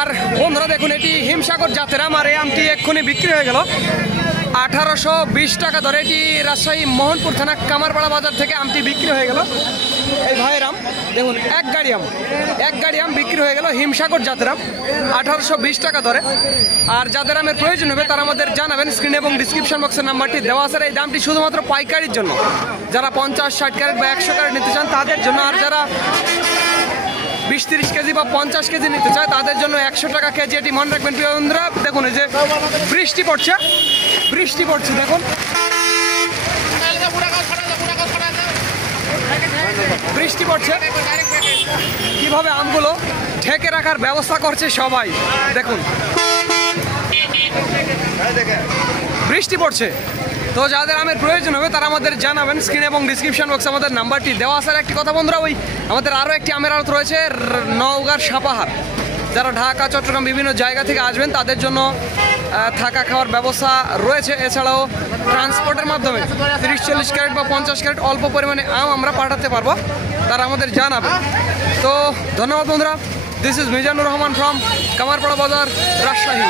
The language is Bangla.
আর বন্ধুরা দেখুন, এটি হিমসাগর জাতের আম, আর এই আমটি এক্ষুনি বিক্রি হয়ে গেল 1820 টাকা দরে। এটি রাজশাহী মোহনপুর থানা কামারপাড়া বাজার থেকে আমটি বিক্রি হয়ে গেল। এই ভাইয়ের আম দেখুন, এক গাড়ি আম বিক্রি হয়ে গেল হিমসাগর জাতের আম 1820 টাকা দরে। আর যাদের আমের প্রয়োজন হবে তারা আমাদের জানাবেন, স্ক্রিন এবং ডিসক্রিপশন বক্সের নাম্বারটি দেওয়া আছে। এই দামটি শুধুমাত্র পাইকারির জন্য, যারা 50-60 ক্যারেট বা 100 ক্যারেট নিতে চান তাদের জন্য। আর যারা 20-30 কেজি বা 50 কেজি নিতে চায় তাদের জন্য 100 টাকা কেজি। এটি মনে রাখবেন প্রিয় বন্ধুরা। দেখুন এই যে বৃষ্টি পড়ছে দেখুন, বৃষ্টি পড়ছে, কিভাবে আমগুলো ঢেকে রাখার ব্যবস্থা করছে সবাই। দেখুন বৃষ্টি পড়ছে। তো যাদের আমের প্রয়োজন হবে তারা আমাদের জানাবেন, স্ক্রিন এবং ডিসক্রিপশন বক্সে আমাদের নাম্বারটি দেওয়া আছে। একটি কথা বন্ধুরা, ওই আমাদের আরও একটি আমের আড়ত রয়েছে নওগাঁর সাপাহার। যারা ঢাকা, চট্টগ্রাম বিভিন্ন জায়গা থেকে আসবেন তাদের জন্য থাকা খাওয়ার ব্যবস্থা রয়েছে। এছাড়াও ট্রান্সপোর্টের মাধ্যমে 30-40 ক্যারেট বা 50 ক্যারেট অল্প পরিমাণে আম আমরা পাঠাতে পারবো, তারা আমাদের জানাবে। তো ধন্যবাদ বন্ধুরা। This is Mizanur Rahman from Kamarpara বাজার, রাজশাহী।